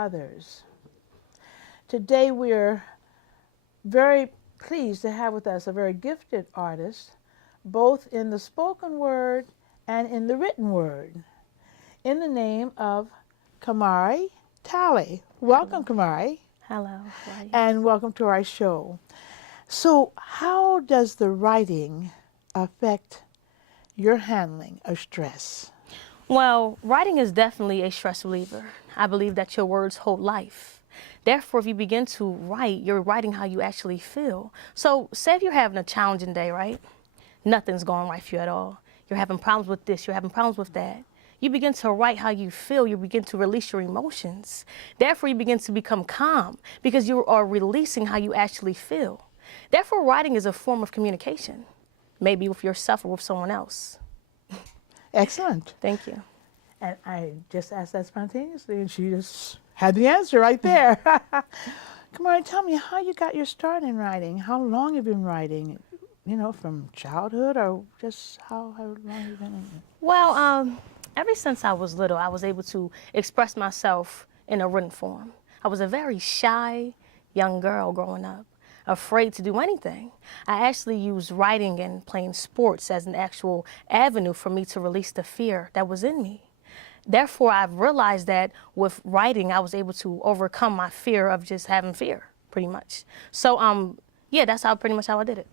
others. Today we're very pleased to have with us a very gifted artist, both in the spoken word and in the written word, in the name of Kamari Talley. Welcome, Kamari. Hello. How are you? And welcome to our show. So how does the writing affect your handling of stress? Well, writing is definitely a stress reliever. I believe that your words hold life. Therefore, if you begin to write, you're writing how you actually feel. So say if you're having a challenging day, right? Nothing's going right for you at all. You're having problems with this, you're having problems with that. You begin to write how you feel, you begin to release your emotions. Therefore, you begin to become calm because you are releasing how you actually feel. Therefore, writing is a form of communication, maybe with yourself or with someone else. Excellent. Thank you. And I just asked that spontaneously, and she just had the answer right there. Come on, tell me how you got your start in writing. How long have you been writing? You know, from childhood, or just how long have you been in it? Well, ever since I was little, I was able to express myself in a written form. I was a very shy young girl growing up, afraid to do anything. I actually used writing and playing sports as an actual avenue for me to release the fear that was in me. Therefore, I've realized that with writing, I was able to overcome my fear of just having fear, pretty much. So, yeah, that's pretty much how I did it.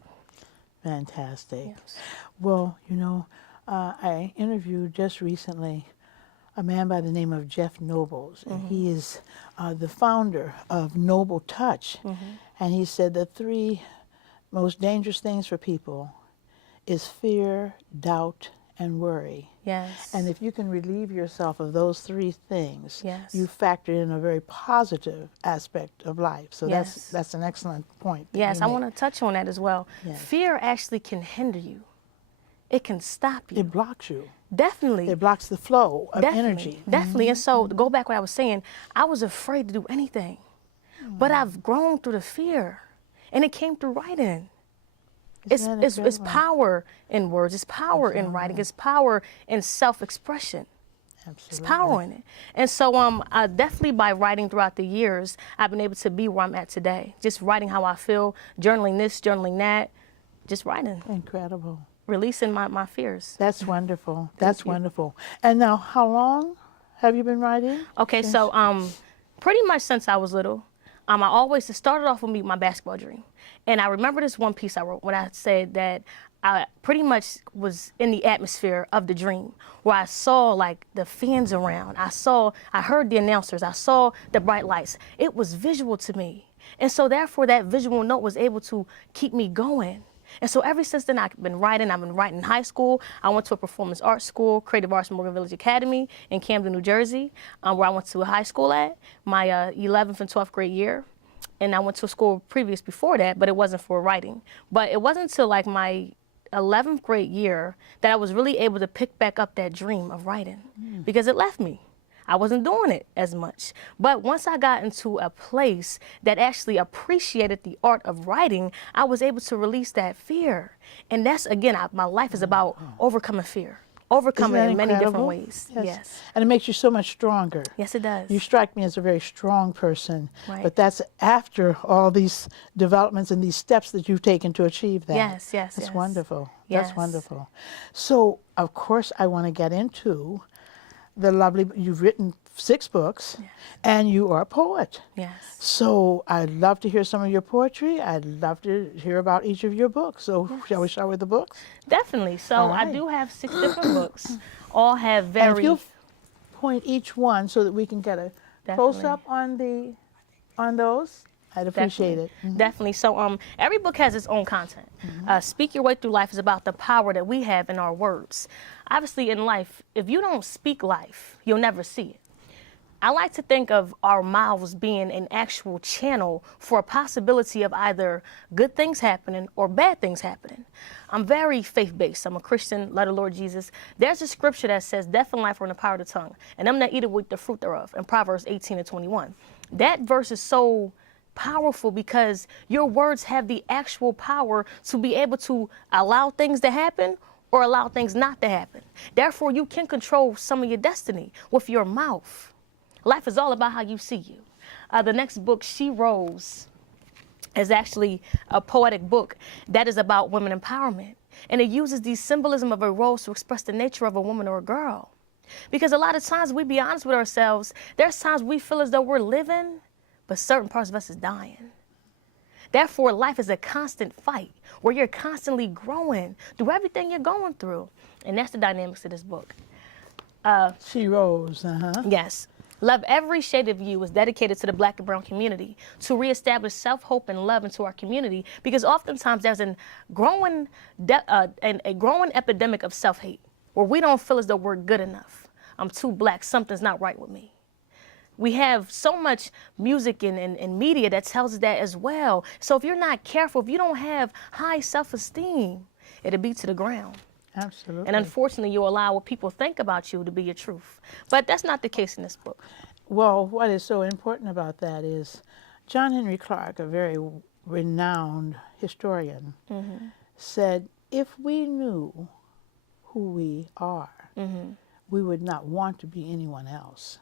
Fantastic. Yes. Well, you know, I interviewed just recently a man by the name of Jeff Nobles, and he is the founder of Noble Touch. And he said the three most dangerous things for people is fear, doubt, and worry. Yes. And if you can relieve yourself of those three things, Yes. you factor in a very positive aspect of life. So Yes. that's an excellent point. that Yes, you I make. want to touch on that as well. Yes. Fear actually can hinder you. It can stop you. It blocks you. Definitely. It blocks the flow of Definitely, energy. Definitely. And so to go back what I was saying, I was afraid to do anything. But I've grown through the fear. And it came through writing. It's Isn't that incredible? power in words, it's power in writing, it's power in self-expression. It's Absolutely. power in it. And so definitely by writing throughout the years, I've been able to be where I'm at today. Just writing how I feel, journaling this, journaling that, just writing, Incredible. releasing my fears. That's wonderful. That's wonderful. And now, how long have you been writing? Okay, so pretty much since I was little, it started off with me, my basketball dream. And I remember this one piece I wrote when I said that I pretty much was in the atmosphere of the dream, where I saw like the fans around. I heard the announcers, I saw the bright lights. It was visual to me. And so therefore that visual note was able to keep me going. And so ever since then, I've been writing in high school. I went to a performance arts school, Creative Arts Morgan Village Academy in Camden, New Jersey, where I went to a high school at my 11th and 12th grade year. And I went to a school previous before that, but it wasn't for writing. But it wasn't until like my 11th grade year that I was really able to pick back up that dream of writing because it left me. I wasn't doing it as much. But once I got into a place that actually appreciated the art of writing, I was able to release that fear. And that's, again, my life is about overcoming fear, overcoming it in many different ways. Yes. And it makes you so much stronger. Yes, it does. You strike me as a very strong person. Right. But that's after all these developments and these steps that you've taken to achieve that. Yes, yes, That's yes. wonderful. Yes. That's wonderful. So, of course, I want to get into the lovely, you've written 6 books, and you are a poet. Yes. So I'd love to hear some of your poetry. I'd love to hear about each of your books. So shall we start with the books? Definitely. So All I right. do have 6 different books. All have And very... if you'll point each one so that we can get a close-up on those, I'd appreciate it. Definitely. So every book has its own content. Speak Your Way Through Life is about the power that we have in our words. Obviously in life, if you don't speak life, you'll never see it. I like to think of our mouths being an actual channel for a possibility of either good things happening or bad things happening. I'm very faith-based. I'm a Christian, love the Lord Jesus. There's a scripture that says, death and life are in the power of the tongue, and them that eat it with the fruit thereof, in Proverbs 18:21. That verse is so powerful because your words have the actual power to be able to allow things to happen or allow things not to happen. Therefore, you can control some of your destiny with your mouth. Life is all about how you see you. The next book, She Rose, is actually a poetic book that is about women empowerment. And it uses the symbolism of a rose to express the nature of a woman or a girl. Because a lot of times, we be honest with ourselves, there's times we feel as though we're living, but certain parts of us is dying. Therefore, life is a constant fight where you're constantly growing through everything you're going through. And that's the dynamics of this book. She Rose, Yes. Love Every Shade of You is dedicated to the Black and brown community to reestablish self-hope and love into our community, because oftentimes there's a growing epidemic of self-hate where we don't feel as though we're good enough. I'm too Black, something's not right with me. We have so much music and media that tells us that as well. So if you're not careful, if you don't have high self-esteem, it'll be to the ground. Absolutely. And unfortunately, you allow what people think about you to be your truth. But that's not the case in this book. Well, what is so important about that is John Henry Clark, a very renowned historian, said, if we knew who we are, we would not want to be anyone else.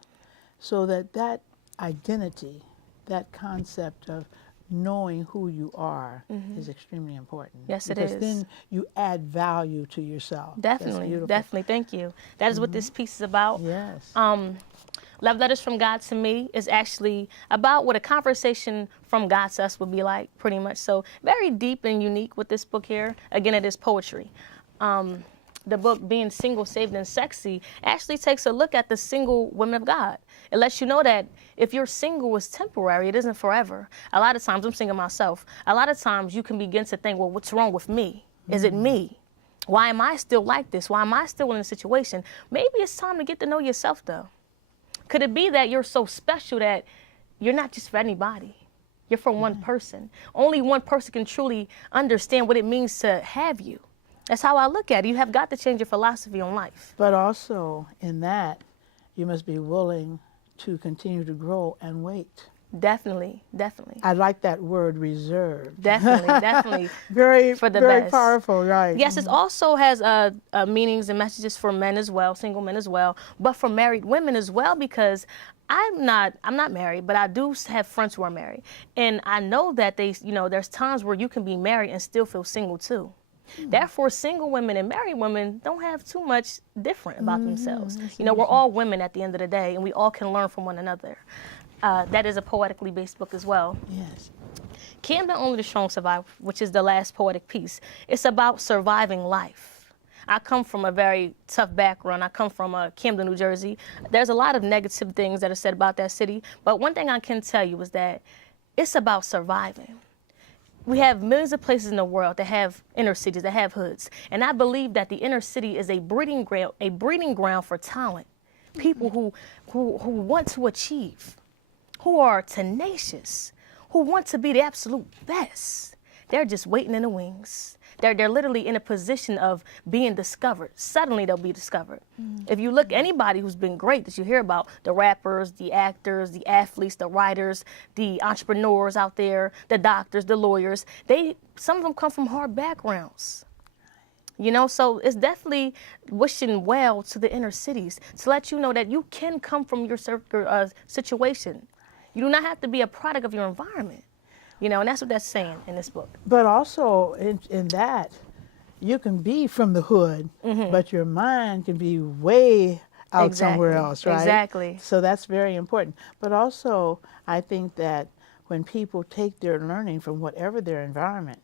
So that identity, that concept of knowing who you are is extremely important. Yes, it because is. then you add value to yourself. That's Definitely, beautiful. definitely. Thank you. That is what this piece is about. Yes. Love Letters from God to Me is actually about what a conversation from God to us would be like, pretty much. So very deep and unique with this book here. Again, it is poetry. The book, Being Single, Saved, and Sexy, actually takes a look at the single women of God. It lets you know that if you're single, it's temporary. It isn't forever. A lot of times, I'm single myself, a lot of times you can begin to think, well, what's wrong with me? Is it me? Why am I still like this? Why am I still in a situation? Maybe it's time to get to know yourself, though. Could it be that you're so special that you're not just for anybody? You're for one person. Only one person can truly understand what it means to have you. That's how I look at it. You have got to change your philosophy on life. But also in that, you must be willing to continue to grow and wait. Definitely, definitely. I like that word, reserved. Definitely, definitely. Very, For the very best. powerful, right? Yes, it also has meanings and messages for men as well, single men as well, but for married women as well, because I'm not married, but I do have friends who are married. And I know that there's times where you can be married and still feel single too. Therefore, single women and married women don't have too much different about themselves. We're all women at the end of the day, and we all can learn from one another. That is a poetically based book as well. Yes. Camden Only the Strong Survive, which is the last poetic piece. It's about surviving life. I come from a very tough background. I come from Camden, New Jersey. There's a lot of negative things that are said about that city, but one thing I can tell you is that it's about surviving. We have millions of places in the world that have inner cities, that have hoods. And I believe that the inner city is a breeding ground for talent. People who want to achieve, who are tenacious, who want to be the absolute best. They're just waiting in the wings. They're literally in a position of being discovered. Suddenly they'll be discovered. If you look, anybody who's been great that you hear about, the rappers, the actors, the athletes, the writers, the entrepreneurs out there, the doctors, the lawyers, some of them come from hard backgrounds. So it's definitely wishing well to the inner cities to let you know that you can come from your situation. You do not have to be a product of your environment. And that's what that's saying in this book. But also in that, you can be from the hood, but your mind can be way out somewhere else, right? Exactly. So that's very important. But also, I think that when people take their learning from whatever their environment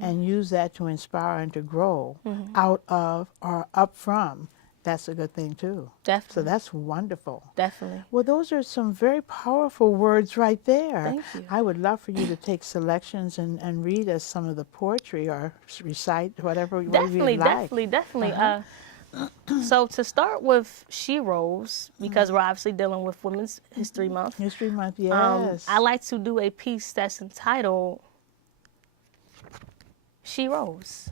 and use that to inspire and to grow out of or up from, that's a good thing too. Definitely. So that's wonderful. Definitely. Well, those are some very powerful words right there. Thank you. I would love for you to take selections and read us some of the poetry or recite whatever you like. Definitely. So to start with She Rose, because we're obviously dealing with Women's History Month. History Month, yes. I like to do a piece that's entitled She Rose.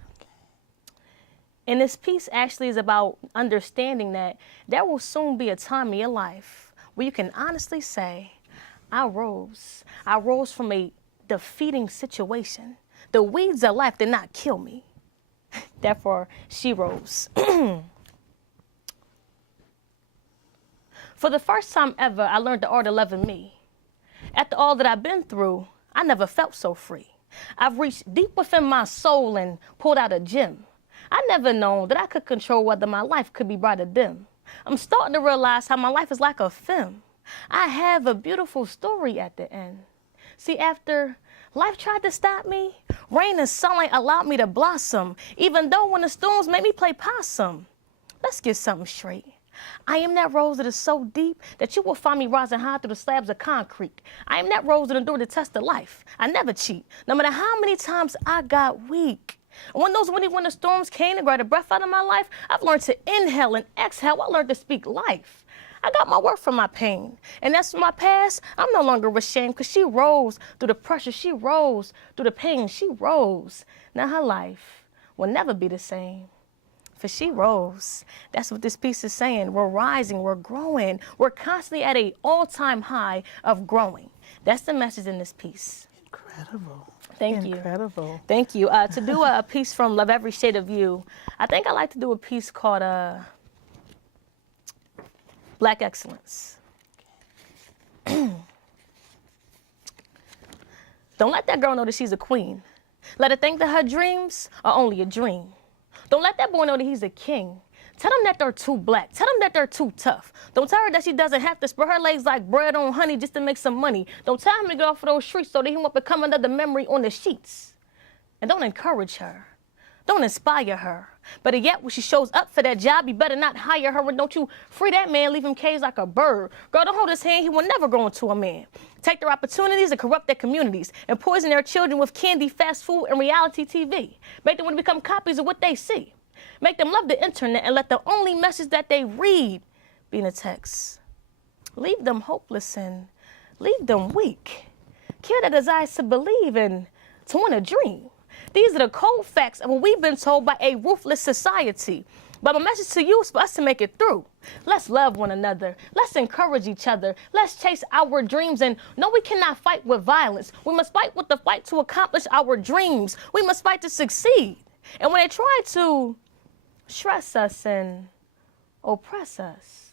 And this piece actually is about understanding that there will soon be a time in your life where you can honestly say, I rose. I rose from a defeating situation. The weeds of life did not kill me. Therefore, she rose. For the first time ever, I learned the art of loving me. After all that I've been through, I never felt so free. I've reached deep within my soul and pulled out a gem. I never known that I could control whether my life could be bright or dim. I'm starting to realize how my life is like a film. I have a beautiful story at the end. See, after life tried to stop me, rain and sunlight allowed me to blossom, even though when the storms made me play possum. Let's get something straight. I am that rose that is so deep that you will find me rising high through the slabs of concrete. I am that rose that endured the test of life. I never cheat, no matter how many times I got weak. And when those winter storms came to grab the breath out of my life, I've learned to inhale and exhale. I learned to speak life. I got my worth from my pain. And as for my past, I'm no longer ashamed because she rose through the pressure. She rose through the pain. She rose. Now her life will never be the same. For she rose. That's what this piece is saying. We're rising, we're growing. We're constantly at an all-time high of growing. That's the message in this piece. Incredible. Thank you. Incredible. Thank you. To do a piece from Love Every Shade of You, I think I like to do a piece called Black Excellence. Don't let that girl know that she's a queen. Let her think that her dreams are only a dream. Don't let that boy know that he's a king. Tell them that they're too black. Tell them that they're too tough. Don't tell her that she doesn't have to spread her legs like bread on honey just to make some money. Don't tell him to get off of those streets so that he won't become another memory on the sheets. And don't encourage her. Don't inspire her. Better yet, when she shows up for that job, you better not hire her. And don't you free that man, leave him caged like a bird. Girl, don't hold his hand. He will never grow into a man. Take their opportunities and corrupt their communities and poison their children with candy, fast food, and reality TV. Make them want to become copies of what they see. Make them love the internet and let the only message that they read be in a text. Leave them hopeless and leave them weak. Kill their desires to believe and to want to dream. These are the cold facts of what we've been told by a ruthless society. But my message to you is for us to make it through. Let's love one another. Let's encourage each other. Let's chase our dreams. And no, we cannot fight with violence. We must fight with the fight to accomplish our dreams. We must fight to succeed. And when they try to stress us and oppress us,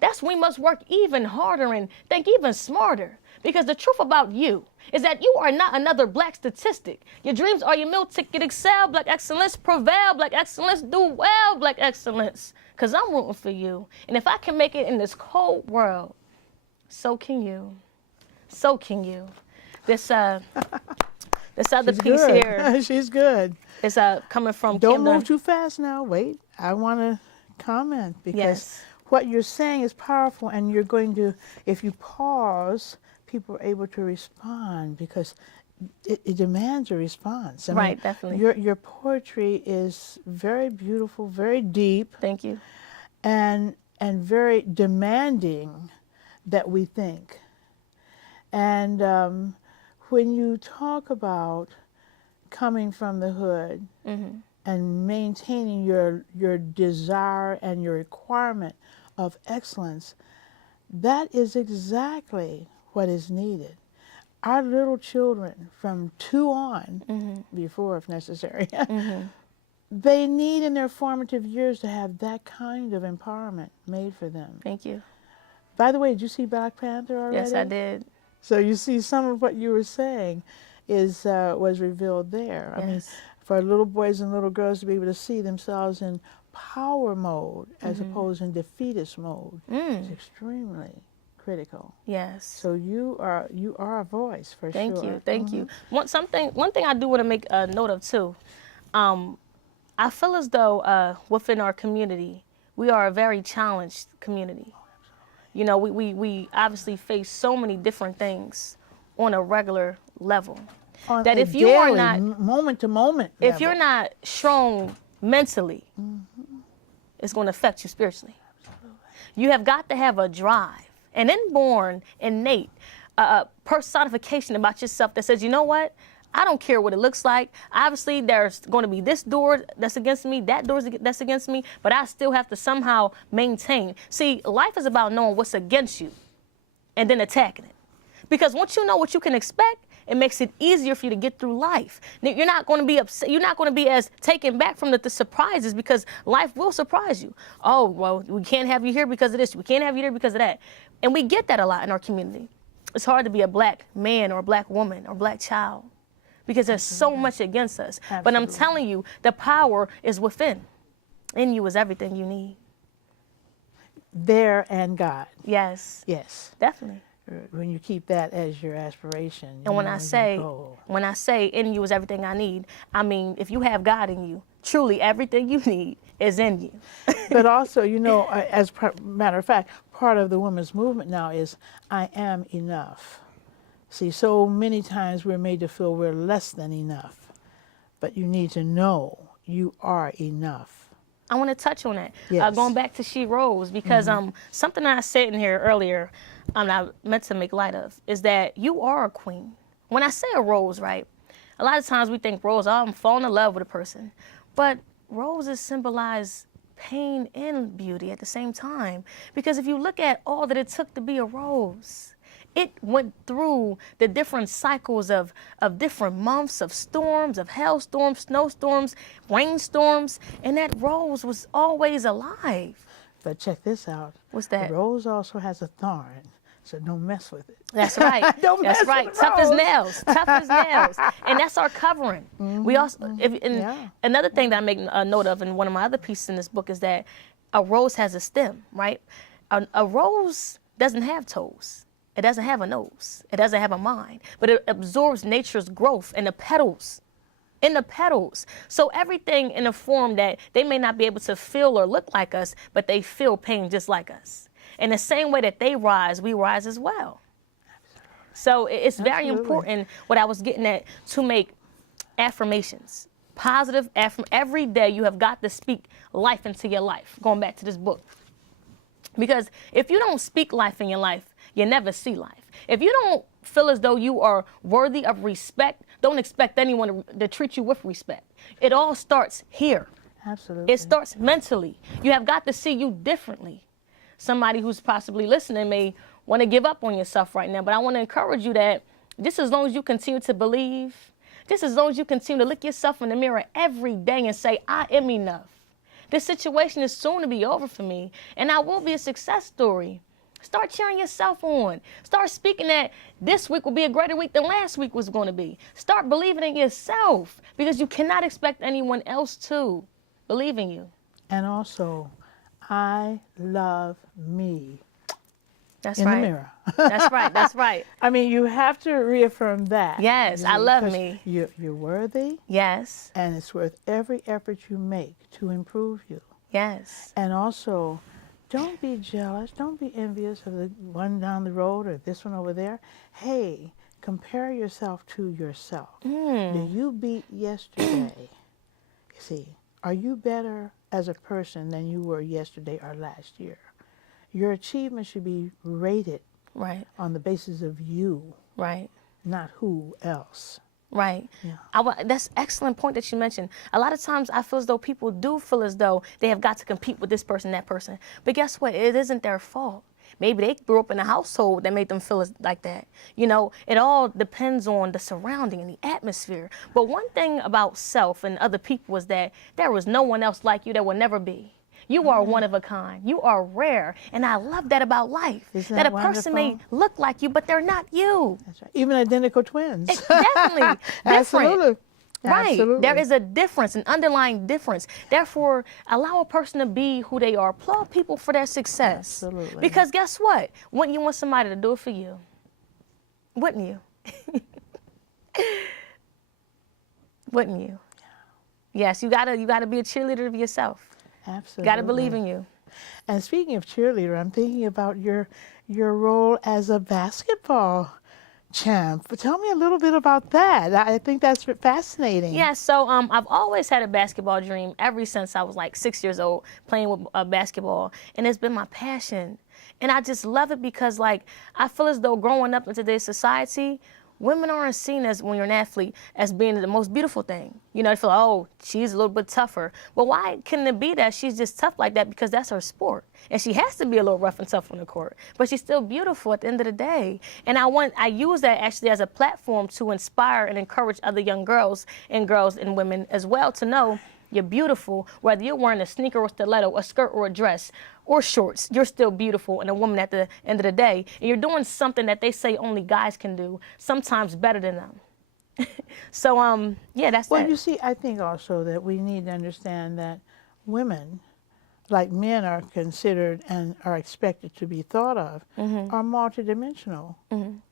that's when we must work even harder and think even smarter. Because the truth about you is that you are not another black statistic. Your dreams are your meal ticket. Excel, Black excellence. Prevail, Black excellence. Do well, Black excellence. Because I'm rooting for you. And if I can make it in this cold world, so can you. So can you. This other She's piece good. here She's good. is coming from Don't Camden. move too fast now. Wait. I want to comment because Yes. what you're saying is powerful, and you're going to, if you pause, people are able to respond because it demands a response. I Right, mean, definitely. Your poetry is very beautiful, very deep, Thank you. and very demanding that we think. And when you talk about coming from the hood and maintaining your desire and your requirement of excellence, that is exactly what is needed. Our little children from 2 on, before if necessary, they need in their formative years to have that kind of empowerment made for them. Thank you. By the way, did you see Black Panther already? Yes, I did. So you see some of what you were saying is was revealed there. I mean, Yes. for little boys and little girls to be able to see themselves in power mode as opposed in defeatist mode is extremely critical. Yes. So you are a voice for Thank sure. you. Thank you. One thing I do want to make a note of too. I feel as though within our community, we are a very challenged community. You know, we obviously face so many different things on a regular level. On that a if you are daily, not moment to moment, if level. you're not strong mentally, it's going to affect you spiritually. You have got to have a drive, an inborn, innate personification about yourself that says, you know what? I don't care what it looks like. Obviously, there's going to be this door that's against me, that door that's against me, but I still have to somehow maintain. See, life is about knowing what's against you and then attacking it. Because once you know what you can expect, It makes it easier for you to get through life. You're not going to be upset. You're not going to be as taken back from the surprises, because life will surprise you. Oh, well, we can't have you here because of this. We can't have you here because of that. And we get that a lot in our community. It's hard to be a black man or a black woman or black child because there's so much against us. Absolutely. But I'm telling you, the power is within. In you is everything you need. There and God. Yes. Yes. Definitely. When you keep that as your aspiration. And when your goal. I say in you is everything I need, I mean, if you have God in you, truly everything you need is in you. But also, as a matter of fact, part of the women's movement now is I am enough. See, so many times we're made to feel we're less than enough, but you need to know you are enough. I want to touch on that. Yes. Going back to She Rose, because something I said in here earlier, I meant to make light of, is that you are a queen. When I say a rose, right, a lot of times we think rose, oh, I'm falling in love with a person. But roses symbolize pain and beauty at the same time. Because if you look at all that it took to be a rose, it went through the different cycles of different months, of storms, of hailstorms, snowstorms, rainstorms, and that rose was always alive. But check this out. What's that? The rose also has a thorn, so don't mess with it. That's right. Don't That's mess right. with the Tough as rose. nails. Tough as nails. And that's our covering. We also, Yeah. another thing that I make a note of in one of my other pieces in this book is that a rose has a stem, right? A rose doesn't have toes. It doesn't have a nose. It doesn't have a mind, but it absorbs nature's growth in the petals. So everything in a form that they may not be able to feel or look like us, but they feel pain just like us. In the same way that they rise, we rise as well. So it's very Absolutely. important what I was getting at, to make affirmations. Positive every day you have got to speak life into your life. Going back to this book. Because if you don't speak life in your life, you never see life. If you don't feel as though you are worthy of respect, don't expect anyone to treat you with respect. It all starts here. Absolutely. It starts mentally. You have got to see you differently. Somebody who's possibly listening may want to give up on yourself right now, but I want to encourage you that just as long as you continue to believe, just as long as you continue to look yourself in the mirror every day and say, I am enough. This situation is soon to be over for me, and I will be a success story. Start cheering yourself on. Start speaking that this week will be a greater week than last week was going to be. Start believing in yourself, because you cannot expect anyone else to believe in you. And also, I love me. That's in right. the mirror. That's right. That's right. I mean, you have to reaffirm that. Yes, I love 'cause me. You're worthy, Yes. and it's worth every effort you make to improve you. Yes. And also, don't be jealous. Don't be envious of the one down the road or this one over there. Hey, compare yourself to yourself. Do you beat yesterday? You see, are you better as a person than you were yesterday or last year? Your achievement should be rated Right. on the basis of you, Right. not who else. Right. Yeah. That's an excellent point that you mentioned. A lot of times I feel as though people do feel as though they have got to compete with this person, that person. But guess what? It isn't their fault. Maybe they grew up in a household that made them feel like that. It all depends on the surrounding and the atmosphere. But one thing about self and other people is that there was no one else like you. There will never be. You are one of a kind. You are rare. And I love that about life. Isn't that that a person may wonderful? look like you, but they're not you. That's right. Even identical twins. It's definitely different. Absolutely. Right. Absolutely. There is a difference, an underlying difference. Therefore, allow a person to be who they are. Applaud people for their success. Absolutely. Because guess what? Wouldn't you want somebody to do it for you? Wouldn't you? Wouldn't you? Yes, you gotta be a cheerleader of yourself. Absolutely. You gotta believe in you. And speaking of cheerleader, I'm thinking about your role as a basketball champ. Tell me a little bit about that. I think that's fascinating. Yeah, so I've always had a basketball dream ever since I was like 6 years old, playing with basketball, and it's been my passion. And I just love it because, like, I feel as though growing up in today's society, women aren't seen as, when you're an athlete, as being the most beautiful thing. You know, they feel, oh, she's a little bit tougher. But why can it be that she's just tough like that? Because that's her sport. And she has to be a little rough and tough on the court. But she's still beautiful at the end of the day. And I use that actually as a platform to inspire and encourage other young girls and women as well to know you're beautiful, whether you're wearing a sneaker or stiletto, a skirt or a dress, or shorts, you're still beautiful and a woman at the end of the day. And you're doing something that they say only guys can do, sometimes better than them. So, yeah, that's Well, that. you see, I think also that we need to understand that women, like men are considered and are expected to be thought of, are multidimensional.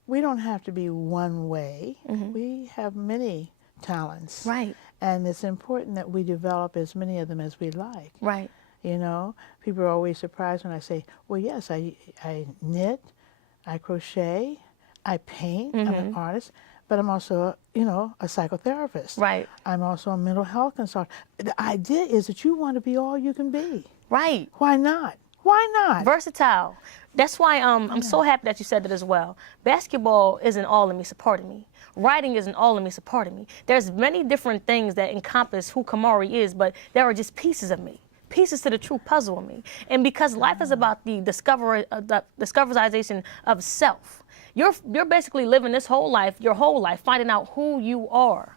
We don't have to be one way. We have many talents. Right. And it's important that we develop as many of them as we like. Right. You know, people are always surprised when I say, well, yes, I knit, I crochet, I paint, I'm an artist, but I'm also, you know, a psychotherapist. Right. I'm also a mental health consultant. The idea is that you want to be all you can be. Right. Why not? Why not? Versatile. That's why I'm so happy that you said that as well. Basketball isn't all of me, it's a part of me. Writing isn't all of me, it's a part of me. There's many different things that encompass who Kamari is, but there are just pieces of me, pieces to the true puzzle of me. And because life is about the discoverization of self, you're basically living this whole life, your whole life, finding out who you are,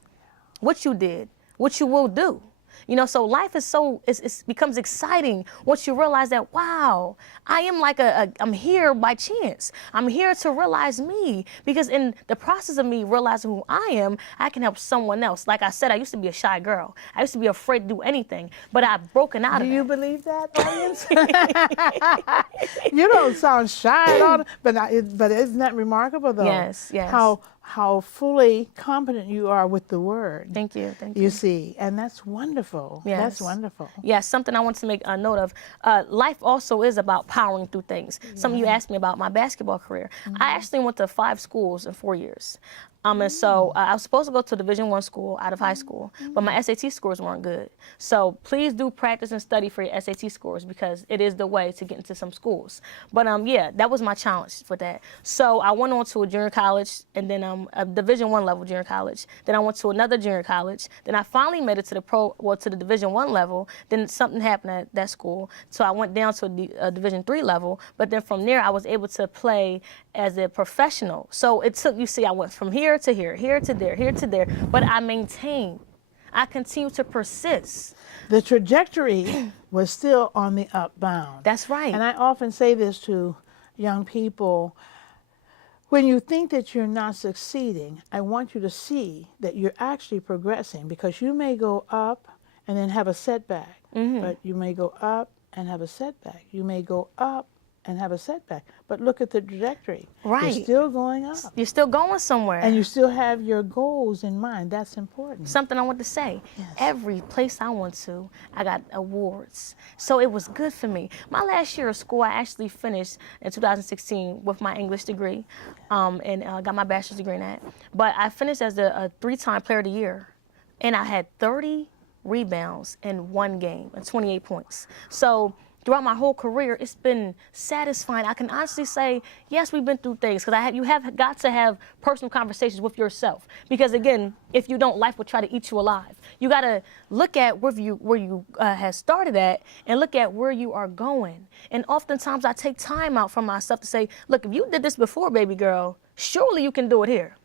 what you did, what you will do. You know, so life is it becomes exciting once you realize that, wow, I am like I'm here by chance. I'm here to realize me, because in the process of me realizing who I am, I can help someone else. Like I said, I used to be a shy girl. I used to be afraid to do anything, but I've broken out of it. Do you believe that, audience? You don't sound shy at all, but isn't that remarkable, though? Yes, yes. How fully competent you are with the word. Thank you, thank you. You see, and that's wonderful. Yes. That's wonderful. Yes, something I want to make a note of. Life also is about powering through things. Some of you asked me about my basketball career. I actually went to 5 schools in 4 years. And so I was supposed to go to Division I school out of high school, but my SAT scores weren't good. So please do practice and study for your SAT scores, because it is the way to get into some schools. But yeah, that was my challenge for that. So I went on to a junior college, and then a Division I level junior college. Then I went to another junior college. Then I finally made it to the Division I level. Then something happened at that school, so I went down to a Division III level. But then from there, I was able to play as a professional. So it took, you see, I went from here to here, here to there, here to there, but I maintained. I continued to persist. The trajectory was still on the upbound. That's right. And I often say this to young people. When you think that you're not succeeding, I want you to see that you're actually progressing, because you may go up and then have a setback, but you may go up and have a setback. You may go up and have a setback, but look at the trajectory. Right. You're still going up. You're still going somewhere. And you still have your goals in mind. That's important. Something I want to say. Yes. Every place I went to, I got awards. So it was good for me. My last year of school, I actually finished in 2016 with my English degree, and got my bachelor's degree in that. But I finished as a 3-time player of the year, and I had 30 rebounds in 1 game and 28 points. So throughout my whole career, it's been satisfying. I can honestly say, yes, we've been through things, because you have got to have personal conversations with yourself. Because again, if you don't, life will try to eat you alive. You got to look at where you have started at, and look at where you are going. And oftentimes, I take time out from myself to say, look, if you did this before, baby girl, surely you can do it here.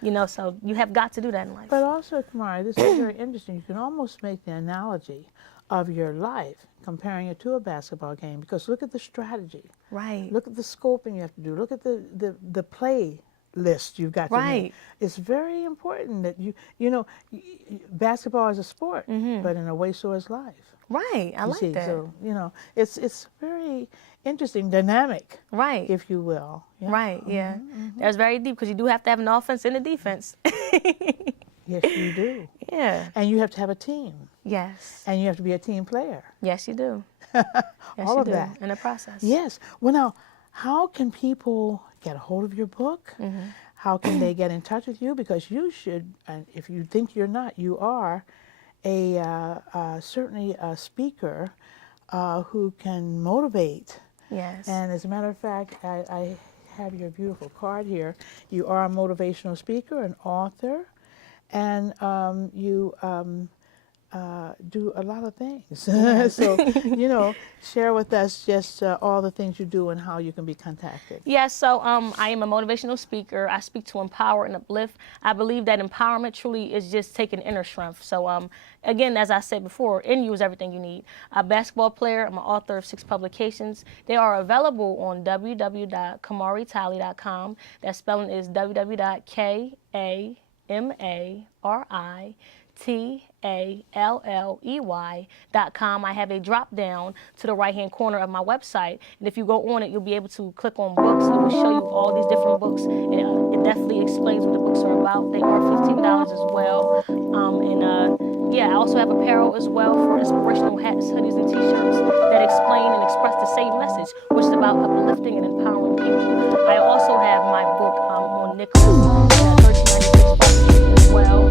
You know, so you have got to do that in life. But also, Kamari, this is very interesting. You can almost make the analogy of your life, comparing it to a basketball game, because look at the strategy. Right. Look at the scoping you have to do. Look at the play list you've got to Right. make. It's very important that you know, basketball is a sport, but in a way so is life. Right. I You like see, that. so you know, it's very interesting, dynamic, Right. if you will. Yeah. Right, yeah. That's very deep, because you do have to have an offense and a defense. Yes, you do. Yeah. And you have to have a team, Yes. and you have to be a team player. Yes, you do. Yes, All you of do. that. In the process. Yes. Well, now, how can people get a hold of your book? How can they get in touch with you? Because you should, and if you think you're not, you are certainly a speaker who can motivate. Yes. And as a matter of fact, I have your beautiful card here. You are a motivational speaker, an author, and you do a lot of things. So, share with us just all the things you do and how you can be contacted. Yes, so I am a motivational speaker. I speak to empower and uplift. I believe that empowerment truly is just taking inner strength. So again, as I said before, in you is everything you need. A basketball player, I'm an author of 6 publications. They are available on www.kamaritalley.com. That spelling is www.KAMARITALLEY.com. I have a drop down to the right hand corner of my website, and if you go on it, you'll be able to click on books. It will show you all these different books. It definitely explains what the books are about. They are $15 as well. I also have apparel as well for inspirational hats, hoodies, and t-shirts that explain and express the same message, which is about uplifting and empowering people. I also have my book on Nicholas at $13.96 as well.